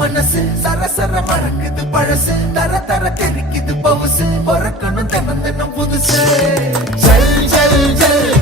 மனசு சரசர மறக்குது பழசு தர தர தெரிக்குது பவுசு பொறக்கணும் தினம் தினம் புதுசு ஜல் ஜல் ஜல்